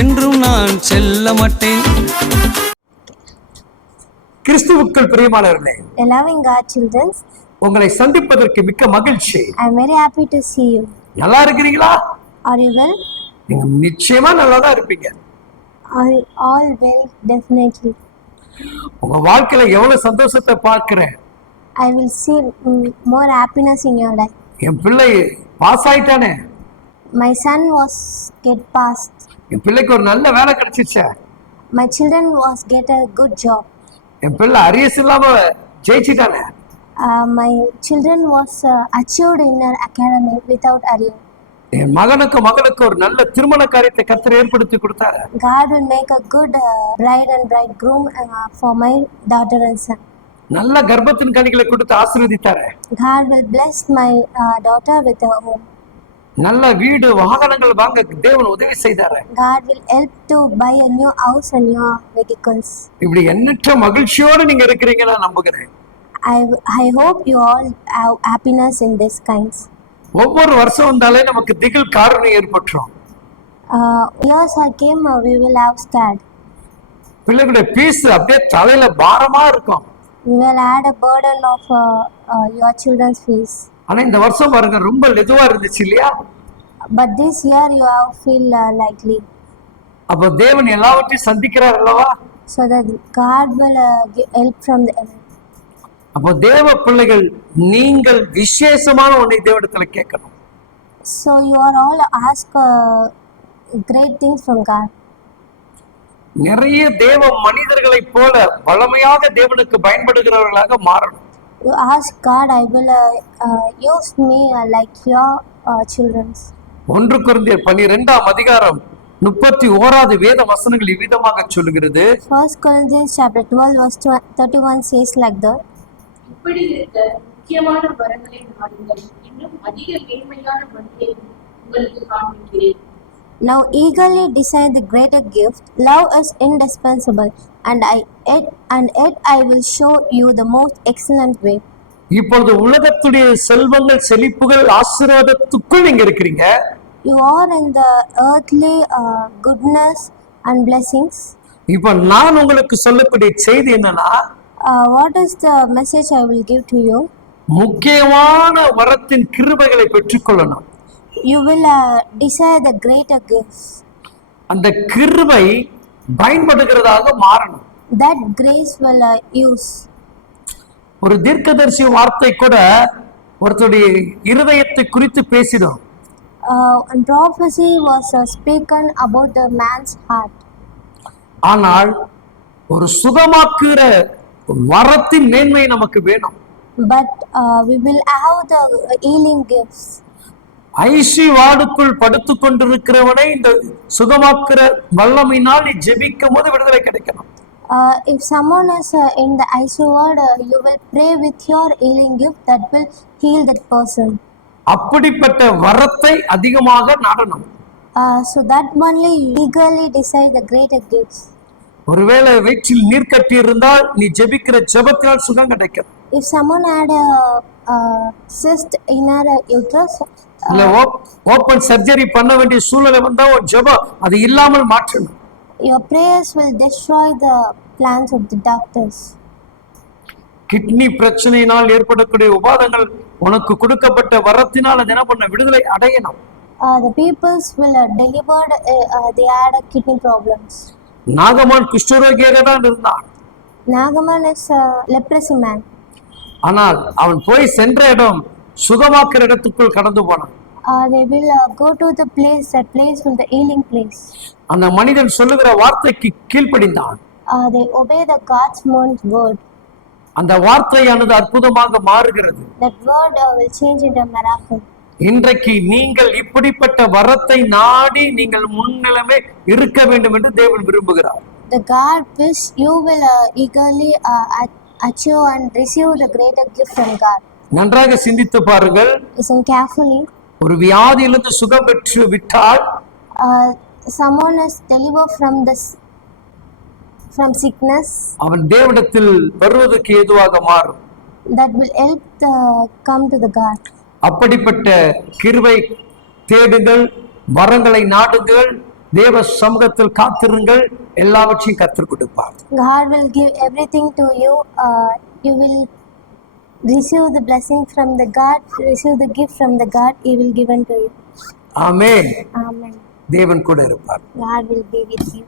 என்றும் நான் செல்ல மாட்டேன். கிறிஸ்துவுக்குள் பிரியமானவர்களே, Loving God, children, உங்களை சந்திப்பதற்கு மிக்க மகிழ்ச்சி. I am very happy to see you. நல்லா இருக்கிறீங்களா? Are you well? நீங்க நிச்சயமா நல்லா தான் இருப்பீங்க. Are you all well? Definitely. உங்க வாழ்க்கையில எவ்வளவு சந்தோஷத்தை பார்க்கிறேன். I will see more happiness in your life. என் பிள்ளை பாஸ் ஆயிட்டானே, My son was get passed. என் பிள்ளைக்கு ஒரு நல்ல வேலை கிடைச்சிருச்சே, My children was get a good job. என் பிள்ளை அரியஸ் இல்லாம ஜெயிச்சிட்டானே, My children was achieved in an academy without arrear. என் மகனுக்கு ஒரு நல்ல திருமண காரியத்தை கர்த்தர் ஏற்படுத்தி கொடுத்தாரு. God will make a good bride and bridegroom for my daughter and son. நல்ல கர்ப்பத்தின் கனிகளை கொடுத்து ஆசீர்வதித்தாரு. God will bless my daughter with a home. நல்ல வீடு வாகனங்கள் வாங்க தேவன் உதவி செய்தாரு. God will help to buy a new house and new vehicles. இப்படி எண்ணற்ற மகிழ்ச்சியோடு நீங்க இருக்கிறீங்க நான் நம்புகிறேன். I hope you all have happiness in this kinds. ஒவ்வொரு வருஷம் வந்தாலே நமக்கு திகில் காரணம் ஏற்பட்டுரும். Years I came, we will have scared. பிள்ளைகளுடைய பீஸ் அப்படியே தலையில பாரமா இருக்கும். We will add a burden of your children's fees. ஆனா இந்த வருஷம் பாருங்க ரொம்ப லெதுவா இருந்துச்சு இல்லையா? But this year you have feel lightly. அப்ப தேவன் எல்லாவற்றையும் சந்திக்கிறார் அல்லவா? So that God will help from the heaven. அப்போ தேவ பிள்ளைகள் நீங்கள் விசேஷமான ஒன்றை தேவனிடத்துல கேட்கணும். So you are all ask great things from God. நிறைய தேவ மனிதர்களை போல வளமையாக தேவனுக்கு பயன்படுகிறவர்களாக மாறணும். You ask God, I will use me like your children's. 1 கொரிந்தியர் 12ஆம் அதிகாரம் 31வது வேத வசனங்கள் இவ்விதமாக சொல்லுகிறது. 1 Corinthians chapter 12 verse 31 says like that. இப்படி இருக்க முக்கியமான வரங்களை நாடுங்கள், இன்னும் அதிக மேன்மையான வழியை உங்களுக்கு காண்பிக்கிறேன். Now eagerly desire the greater gift. Love is indispensable, and yet I will show you the most excellent way. இப்பொழுது உலகத்துடைய செல்வங்கள் செழிப்புகள் ஆசீர்வாதத்துக்குள் நீங்க இருக்கிறீங்க. You are in the earthly goodness and blessings. இப்போ நான் உங்களுக்கு சொல்லக்கூடிய செய்தி என்னன்னா, What is the message I will give to you? முக்கியமான வரத்தின் கிருபைகளை பெற்றுக்கொள்ளணும். You will desire the greater gifts. அந்த கிருபை பயன்படுகிறதாக மாறணும். That grace will use. ஒரு தீர்க்கதரிசி வார்த்தை கூட ஒருத்தருடைய இருதயத்தை குறித்து பேசிடும். And prophecy was spoken about the man's heart. ஆனால் ஒரு சுகமாக்குற வரத்தின் மேன்மை நமக்கு வேணும். But we will have the healing gifts. IC வார்டுக்குள் படுத்துக் கொண்டிருக்கிறவனை இந்த சுகமாக்குற வல்லமையினால் நீ ஜெபிக்கும் போது விடுதலை கிடைக்கணும். If someone is in the ICU ward, you will pray with your healing gift that will heal that person. அப்படிப்பட்ட வரத்தை அதிகமாக நாடணும். So that only you eagerly desire the greater gifts. ஒருவேளை வயிற்றில் நீர் கட்டி இருந்தால் நீ ஜெபிக்கிற ஜெபத்தினால் சுகம் கிடைக்கும். If someone had a cyst in her uterus, இல்ல ஓபன் சர்ஜரி பண்ண வேண்டிய சூழ்நிலை வந்தா ஒரு ஜெபம் அது இல்லாமல் மாற்றணும். your prayers will destroy the plans of the doctors. Kidney பிரச்சனையினால் ஏற்படக்கூடிய உபாதங்கள் உனக்கு கொடுக்கப்பட்ட வரத்தினால் அது என்ன பண்ண விடுதலை அடையணும். The peoples will delivered they had kidney problems. நாகமான் குஷ்டரோகியாக தான் இருந்தான். Nagaman is a leprosy man. ஆனால் அவன் போய் சென்ற இடம் சுகமாக்குற இடத்துக்குள் கடந்து போனான். They will go to the place, that place will the healing place. அந்த மனிதன் சொல்லுகிற வார்த்தைக்கு கீழ்ப்படிந்தான். They obey the God's word. அந்த வார்த்தையானது அற்புதமாக மாறுகிறது. That word will change into a miracle. இன்றைக்கு நீங்கள் இப்படிப்பட்ட வரத்தை நாடி நீங்கள் முன்னிலைமை இருக்க வேண்டும் என்று தேவன் விரும்புகிறார். The God wish you will eagerly achieve and receive the greater gift from God. நன்றாக சிந்தித்து பாருங்கள். Listen carefully. ஒரு வியாதியிலிருந்து சுகம் பெற்று விட்டால் someone is delivered from sickness, அவன் தேவனிடத்தில் வருவதற்கு ஏதுவாக மாறும். that will help come to the God. அப்படிப்பட்ட கிருபை தேடுங்கள், வரங்களை நாடுங்கள், தேவ சமூகத்தில் காத்திருங்கள், எல்லாவற்றையும் கற்றுக் கொடுப்பார். God will give everything to you. You will receive the blessing from the God, receive the gift from the God. He will given to you. Amen. Amen. தேவன் கூட இருப்பார். God will be with you.